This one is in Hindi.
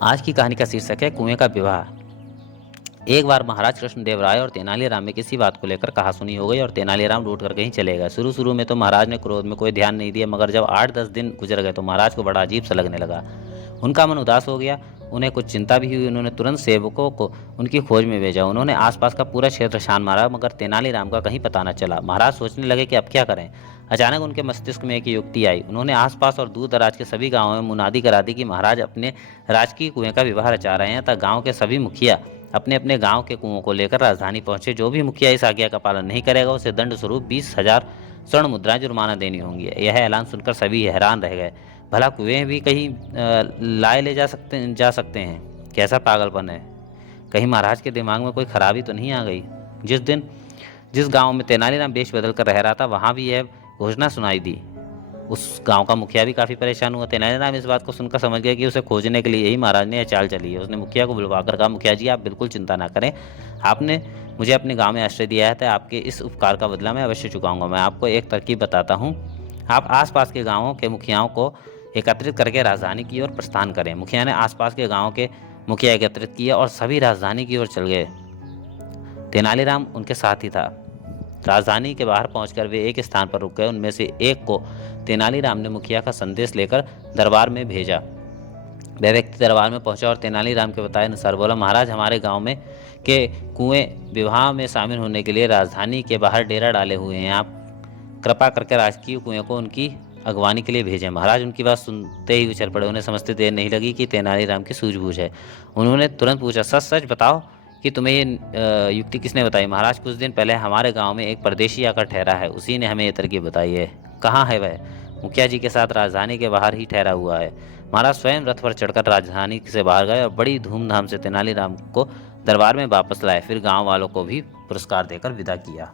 आज की कहानी का शीर्षक है कुएं का विवाह। एक बार महाराज कृष्णदेव राय और तेनालीराम में किसी बात को लेकर कहासुनी हो गई और तेनालीराम रूठ कर कहीं चले गए। शुरू शुरू में तो महाराज ने क्रोध में कोई ध्यान नहीं दिया, मगर जब 8-10 दिन गुजर गए तो महाराज को बड़ा अजीब सा लगने लगा। उनका मन उदास हो गया। उन्हें कुछ चिंता भी हुई। उन्होंने तुरंत सेवकों को उनकी खोज में भेजा। उन्होंने आसपास का पूरा क्षेत्र छान मारा, मगर तेनालीराम का कहीं पता न चला। महाराज सोचने लगे कि अब क्या करें। अचानक उनके मस्तिष्क में एक युक्ति आई। उन्होंने आसपास और दूर दराज के सभी गांवों में मुनादी करा दी कि महाराज अपने राजकीय कुएं का विवाह रचा रहे हैं, तब गांव के सभी मुखिया अपने अपने गांव के कुओं को लेकर राजधानी पहुंचे। जो भी मुखिया इस आज्ञा का पालन नहीं करेगा उसे दंड स्वरूप 20,000 स्वर्ण मुद्राएं जुर्माना देनी होंगी। यह ऐलान सुनकर सभी हैरान रह गए। भला कुएं भी कहीं लाए ले जा सकते हैं? कैसा पागलपन है! कहीं महाराज के दिमाग में कोई खराबी तो नहीं आ गई? जिस गांव में तेनालीराम वेश बदल कर रह रहा था, वहां भी यह घोषणा सुनाई दी। उस गांव का मुखिया भी काफी परेशान हुआ। तेनालीराम इस बात को सुनकर समझ गया कि उसे खोजने के लिए यही महाराज ने यह चाल चली है। उसने मुखिया को बुलवाकर कहा, मुखिया जी, आप बिल्कुल चिंता ना करें। आपने मुझे अपने गांव में आश्रय दिया है, तो आपके इस उपकार का बदला मैं अवश्य चुकाऊंगा। मैं आपको एक तरकीब बताता हूँ। आप आसपास के गाँवों के मुखियाओं को एकत्रित करके राजधानी की ओर प्रस्थान करें। मुखिया ने आसपास के गाँव के मुखिया एकत्रित किए और सभी राजधानी की ओर चल गए। तेनालीराम उनके साथ ही था। राजधानी के बाहर पहुंचकर वे एक स्थान पर रुक गए। उनमें से एक को तेनालीराम ने मुखिया का संदेश लेकर दरबार में भेजा। वह व्यक्ति दरबार में पहुंचा और तेनालीराम के बताए अनुसार बोला, महाराज, हमारे गांव में के कुएं विवाह में शामिल होने के लिए राजधानी के बाहर डेरा डाले हुए हैं। आप कृपा करके राजकीय कुएं को उनकी अगवानी के लिए भेजें। महाराज उनकी बात सुनते ही उछल पड़े। उन्हें समझते देर नहीं लगी कि तेनालीराम की सूझबूझ है। उन्होंने तुरंत पूछा, सच सच बताओ कि तुम्हें ये युक्ति किसने बताई? महाराज, कुछ दिन पहले हमारे गांव में एक परदेशी आकर ठहरा है। उसी ने हमें ये तरकीब बताई है। कहाँ है वह? मुखिया जी के साथ राजधानी के बाहर ही ठहरा हुआ है। महाराज स्वयं रथ पर चढ़कर राजधानी से बाहर गए और बड़ी धूमधाम से तेनालीराम को दरबार में वापस लाए। फिर गांव वालों को भी पुरस्कार देकर विदा किया।